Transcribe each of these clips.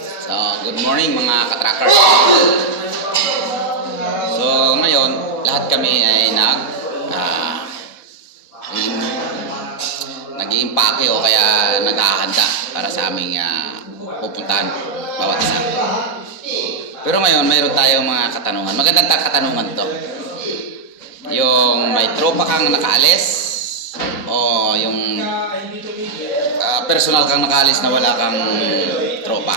So, good morning mga katrackers. So, ngayon, lahat kami ay nag-iimpake o kaya naghahanda para sa aming pupuntahan bawat isa. Pero ngayon, mayroon tayong mga katanungan. Magandang katanungan to. Yung may tropa kang nakaalis o yung personal kang nakaalis na wala kang tropa.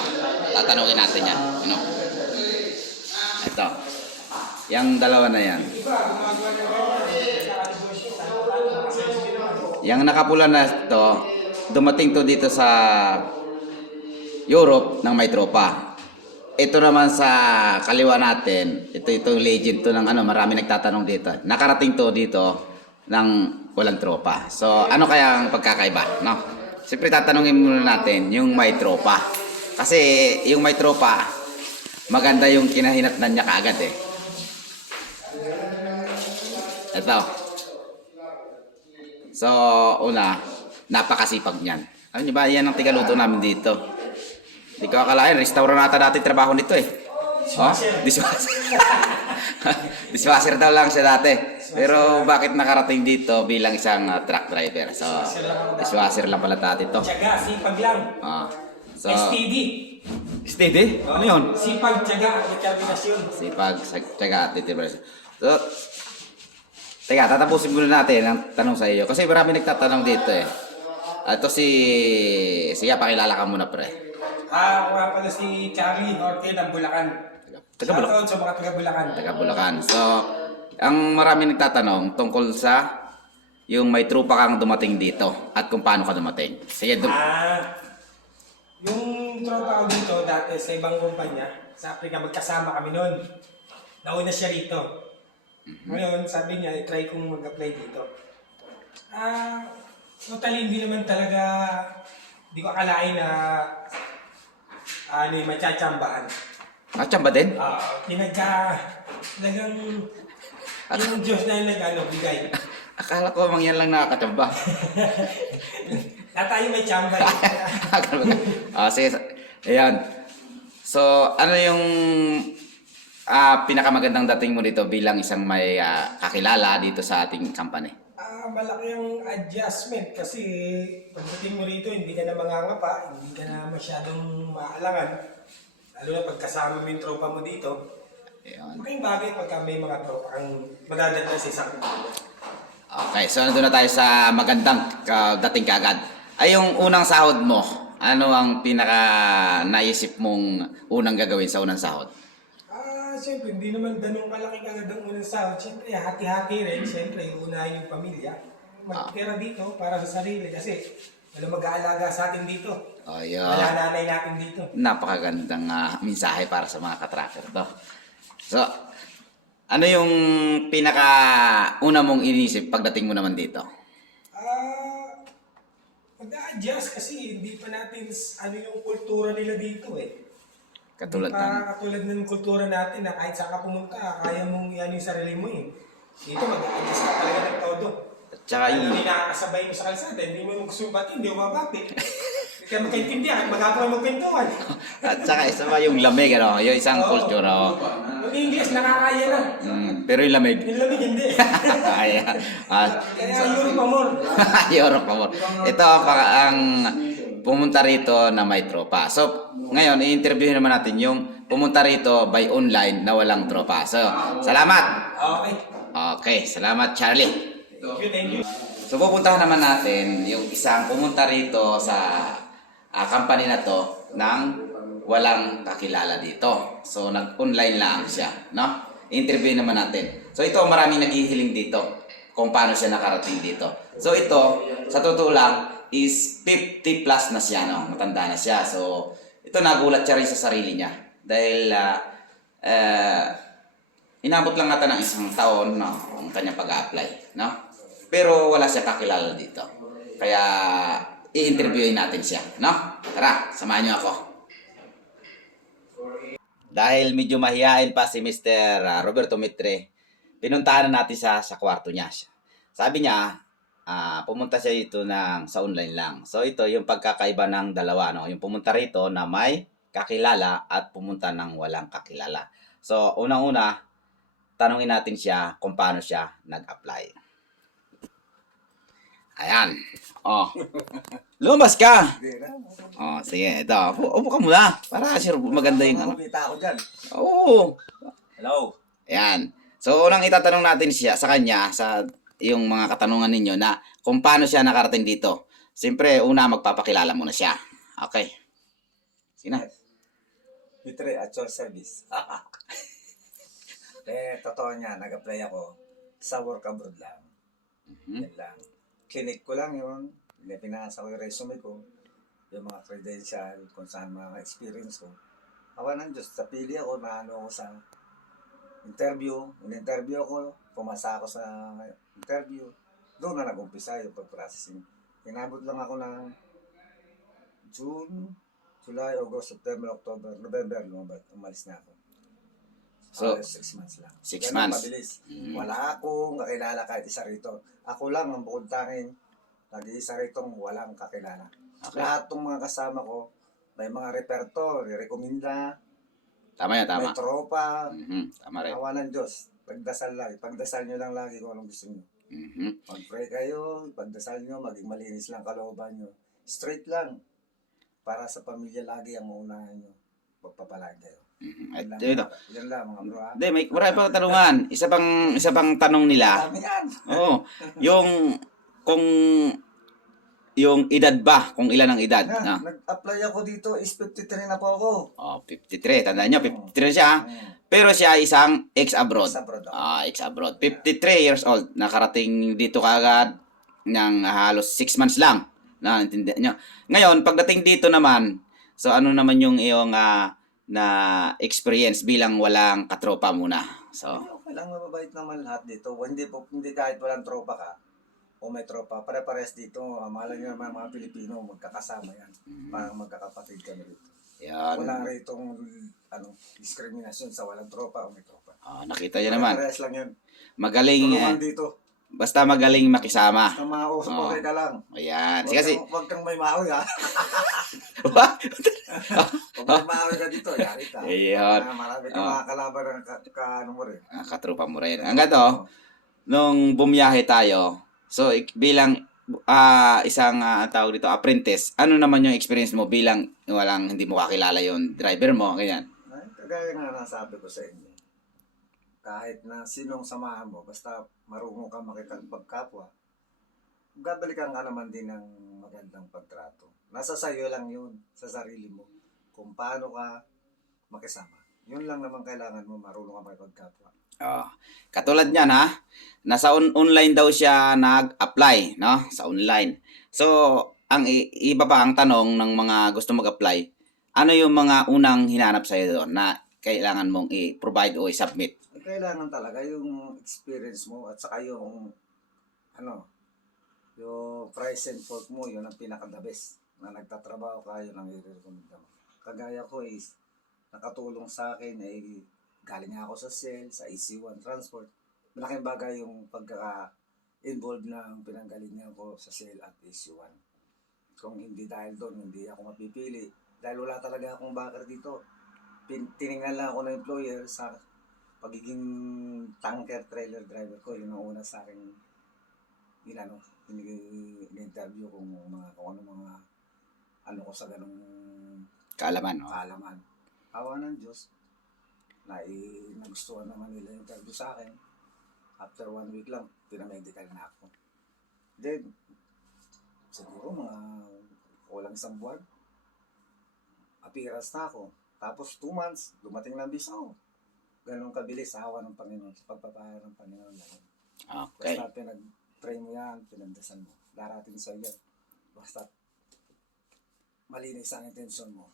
Tatanungin natin yan. Ano? Ito. Yang dalawa na yan. Yang nakapula na ito, dumating to dito sa Europe ng may tropa. Ito naman sa kaliwa natin, ito legend to ng marami nagtatanong dito. Nakarating to dito ng walang tropa. So, ano kaya ang pagkakaiba, no? Siyempre tatanungin muna natin yung may tropa. Kasi yung may tropa, maganda yung kinahinatnan niya kaagad eh. Ito. So, una, napakasipag niyan. Alam niyo ba, yan ang tigaluto namin dito. Hindi ko akalain, restaurant nata dati trabaho nito eh. Dishwasher. Dishwasher daw lang siya dati. Pero bakit nakarating dito bilang isang truck driver? So, dishwasher lang pala dati to. Tiyaga, sipag lang. So, STD. Steady? Ano yun? Sipag, tiyaga, determinasyon. Sipag, tiyaga at determinasyon. So, teka, tatapusin muna natin ang tanong sa iyo. Kasi marami nagtatanong dito eh. Ito sige, pakilala ka muna pre. Ako nga pala si Charlie Norte ng Bulacan. Taga Bulacan. Shoutout sa mga taga Bulacan. Taga Bulacan. So, ang marami nagtatanong tungkol sa yung may trupa kang dumating dito at kung paano ka dumating. Sige, Yung tropa ko dito dati sa ibang kumpanya, sa Africa, magkasama kami noon. Nauna siya rito. Ngayon, sabi niya, i-try kong mag-apply dito. Totally, hindi naman talaga, hindi ko akalain na matsatsambahan. Tsamba din? Talagang yung Diyos na yung bigay. Akala ko mangyan lang nakakatsamba. Na tayo may tsamba. Sige. Ayan. So, ano yung pinakamagandang dating mo dito bilang isang may kakilala dito sa ating company? Malaki yung adjustment kasi pagdating mo rito, hindi ka na mangangapa, hindi ka na masyadong maalangan. Lalo na pagkasama mo yung tropa mo dito. Malaking bagay pagka may mga tropa kang magaganda sa isang kumpanya. Okay, so nandun na tayo sa magandang dating kaagad. Ay, yung unang sahod mo, ano ang pinaka naisip mong unang gagawin sa unang sahod? Siyempre, hindi naman ganun kalaking agad ang unang sahod. Siyempre, hati-hati rin. Siyempre, unahin yung pamilya. Magpera dito para sa sarili kasi wala mag-aalaga sa atin dito. Ayun. Wala nanay natin dito. Napakagandang mensahe para sa mga katracker to. So, ano yung pinaka una mong inisip pagdating mo naman dito? Mag-a-adjust kasi hindi pa natin yung kultura nila dito eh. Katulad Katulad ng kultura natin na kahit saan ka pumunta, kaya mong yan yung sarili mo eh. Dito mag-a-adjust ka talaga ng todo. At saka Hindi nakakasabay mo sa kalsada, hindi mo magsubat, hindi mo mabati. Hindi ka magkaintindihan, magkakaroon magkwentuhan. At saka isa pa yung lamig, yung isang culture. Mag-English, nakakaya na. Pero yung lamig. Yung lamig, hindi. Ayan. Kaya Europe pa more. Europe pa more. Ito ang pumunta rito na may tropa. So, ngayon, i-interview naman natin yung pumunta rito by online na walang tropa. So, salamat! Okay. Okay, salamat Charlie. Thank you. So, pupuntahan naman natin yung isang pumunta rito sa company na to ng walang kakilala dito. So, nag-online lang siya, no? Interview naman natin. So, ito maraming naghihiling dito kung paano siya nakarating dito. So, ito, sa totoo lang, is 50 plus na siya, no? Matanda na siya. So, ito nagulat siya rin sa sarili niya. Dahil, inabot lang natin ng isang taon, no? Ang kanyang pag-apply, no? Pero wala siya kakilala dito. Kaya, i-interviewin natin siya, no? Tara, samahan niyo ako. Dahil medyo mahihain pa si Mr. Roberto Mitre, pinuntahan na natin sa kwarto niya. Sabi niya, pumunta siya dito sa online lang. So ito yung pagkakaiba ng dalawa, no? Yung pumunta rito na may kakilala at pumunta ng walang kakilala. So, unang-una, tanungin natin siya kung paano siya nag-apply. Ayan. Oh. Lumabas ka. Oh, sige. Ito. Upo ka muna. Para sure maganda yung ano. Kumita ako dyan. Oo. Hello. Ayan. So, unang itatanong natin siya sa kanya, sa yung mga katanungan ninyo na kung paano siya nakarating dito. Siyempre, una magpapakilala muna siya. Okay. Sige na. Mitre at your service. Totoo niya, nag-apply ako sa work abroad lang. Yan lang. Clinic ko lang yun. Pinasa ko yung resume ko. Yung mga credential, kung saan mga experience ko. Awa ng Diyos, napili ako na ano sa interview. In-interview ako, pumasa ako sa interview. Doon na nag-umpisa yung pag-processing. Inabot lang ako ng June, July, August, September, October, November, umalis na ako. So, 6 months lang. 6 Ganun months. Mabilis. Wala akong kakilala kahit isa rito. Ako lang ang bukod tanging nag-iisa ritong walang kakilala. Okay. Lahat ng mga kasama ko, may mga reperto, rekomenda, Tama yan, tama. may tropa, Tama rin. awa ng Diyos. Pagdasal lang. Pagdasal nyo lang lagi kung anong gusto nyo. Mag-pray kayo, pagdasal nyo, maging malinis lang kalooban nyo. Straight lang. Para sa pamilya lagi ang uunahan nyo. Pagpapalain kayo. At Yan ito. lang, yan lang mga bro. Hindi, may marami pang tanungan. Isa pang tanong nila. Dami yan. Oo. Kung yung edad ba, kung ilan ang edad. No? Nag-apply ako dito, is 53 na po ako. Oh, 53. Tandaan nyo, 53 siya. Pero siya isang ex-abroad. Sa abroad ako. Ex-abroad. 53 years old. Nakarating dito kaagad ng halos 6 months lang. Naintindihan nyo. Ngayon, pagdating dito naman, so ano naman yung iyong na experience bilang walang katropa muna. So, Okay lang, mababait naman lahat dito. Hindi kahit walang tropa ka, o may tropa, pare-pares dito. Mahal nyo naman mga Pilipino, magkakasama yan. Parang magkakapatid kami dito. yan. Wala ritong diskriminasyon sa walang tropa o may tropa. Nakita nyo naman. Pare-pares lang yun. Magaling, Tulungan dito. basta magaling makisama. Sa mga usap, okay ka lang. Ayan. Kasi, Huwag kang may maoy ha. Kung may maoy ka dito, yari ka. Ayun. Marami ka mga kalaban ng ano mo rin. katropa mo rin. Hanggang to, nung bumiyahe tayo, so bilang isang tawag dito, apprentice, ano naman yung experience mo bilang hindi mo kakilala yung driver mo, ganyan? Ay, kagaya nga nasabi ko sa inyo. Kahit na sinong samahan mo, basta marunong ka makikipagkapwa, gabalikan ka naman din ng magandang pagtrato. Nasa sayo lang yun, sa sarili mo, kung paano ka makisama. Yun lang naman kailangan mo, marunong ka makipagkapwa. Katulad niyan nasa online daw siya nag-apply, no? Sa online. So, ang iba pa ang tanong ng mga gusto mag-apply, ano yung mga unang hinanap sa'yo doon na kailangan mong i-provide o i-submit? Kailangan talaga yung experience mo at saka yung yung price and fork mo, yun ang pinaka-the best. Na nagtatrabaho ka, yun ang i-recommend mo. Kagaya ko is, nakatulong sa akin ay galing ako sa SEL, sa EC1 Transport. Malaking bagay yung pagkaka-involved ng pinanggalingan ko sa SEL at EC1. Kung hindi dahil doon, hindi ako mapipili. Dahil wala talaga akong backer dito. Tiningnan lang ako ng employer sa pagiging tanker trailer driver ko. Yun ang una sa akin in-interview kung ano mga ko sa ganung Kaalaman, no? kaalaman. Awa ng Diyos, nagustuhan naman nila yung interview sa akin. After 1 week lang, pinamedical na ako. Then, siguro mga kulang 1 buwan, appearance na ako. Tapos 2 months, dumating na visa ko. Ganun kabilis, awa ng Panginoon, sa pagpapahal ng Panginoon lang. Okay. Basta pinag-pray mo yan, pinagdasal mo. Darating sa iyo. Basta malinis ang intensyon mo.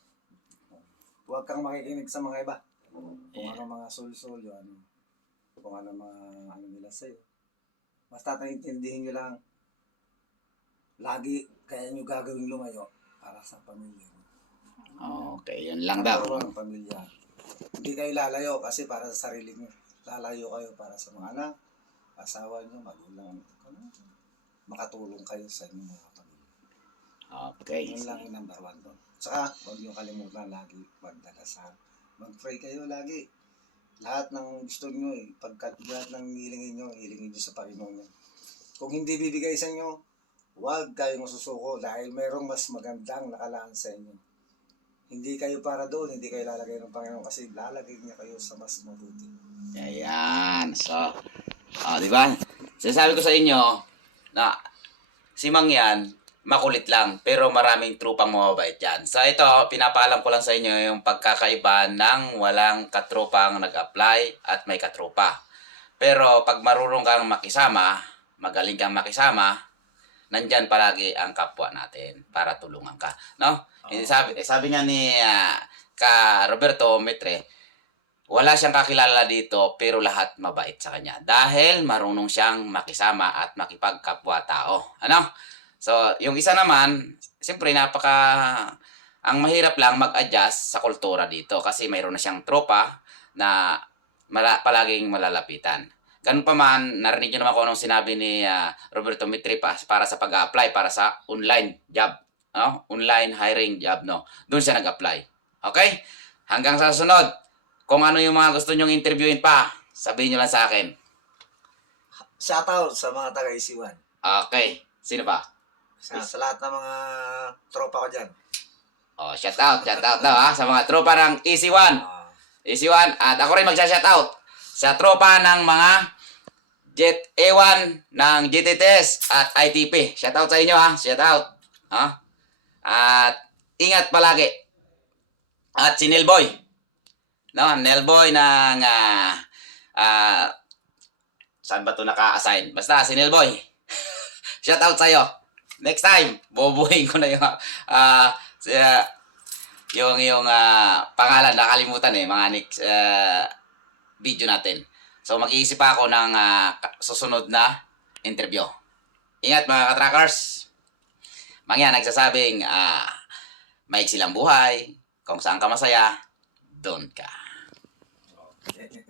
Huwag kang makikinig sa mga iba. Kung ano mga sul-sul, kung ano mga nila sa'yo. Basta naiintindihin nyo lang, lagi kaya nyo gagawin lumayo para sa pamilya. Okay, yun lang daw. Ang pamilya. Hindi kayo lalayo kasi para sa sarili nyo. Lalayo kayo para sa mga anak, asawa nyo, magulang. Makatulong kayo sa inyong mga pamilya. Okay. Yun lang yung number one doon. Saka, huwag niyo kalimutan lagi magdadasal. Mag-pray kayo lagi. Lahat ng gusto niyo lahat ng hilingin niyo sa Panginoon. Kung hindi bibigay sa inyo, huwag kayong susuko dahil mayroong mas magandang nakalaan sa inyo. Hindi kayo para doon, hindi kayo lalagay ng Panginoon kasi lalagay niya kayo sa mas mabuti. Ayan. So, di ba? Sinasabi ko sa inyo na si Mang yan, makulit lang, pero maraming trupang mababait yan. So ito, pinapaalam ko lang sa inyo yung pagkakaiba ng walang katropang nag-apply at may katropa. Pero pag marunong kang makisama, magaling kang makisama, nandyan palagi ang kapwa natin para tulungan ka. No? Sabi nga ni ka Roberto Mitre, wala siyang kakilala dito pero lahat mabait sa kanya dahil marunong siyang makisama at makipagkapwa-tao. Ano? So, yung isa naman, siyempre ang mahirap lang mag-adjust sa kultura dito kasi mayroon na siyang tropa na palaging malalapitan. Ganun pa man, narinig nyo naman kung anong sinabi ni Roberto Mitre para sa pag-apply para sa online job. No? Online hiring job, no? Doon siya nag-apply. Okay? Hanggang sa sunod. Kung ano yung mga gusto nyong interviewin pa, sabihin nyo lang sa akin. Shoutout sa mga taga-isiwan. Okay. Sino pa? Sa lahat ng mga tropa ko dyan. Oh, shout out daw sa mga tropa ng Easy One. Ah, Easy One. At ako rin magsha-shout out sa tropa ng mga Jet A1 ng GTTS at ITP. Shout out sa inyo ha. Shout out. Ha? At ingat palagi. At si Nelboy. No, Nelboy ng saan ba ito naka-assign? Basta si Nelboy. Shout out sa'yo. Next time, bubuhin ko na yung pangalan, nakalimutan mga next video natin. So mag-iisip pa ako ng susunod na interview. Ingat mga ka-trackers. Mangyan nagsasabing maiksi lang buhay. Kung saan ka masaya, doon ka. okay.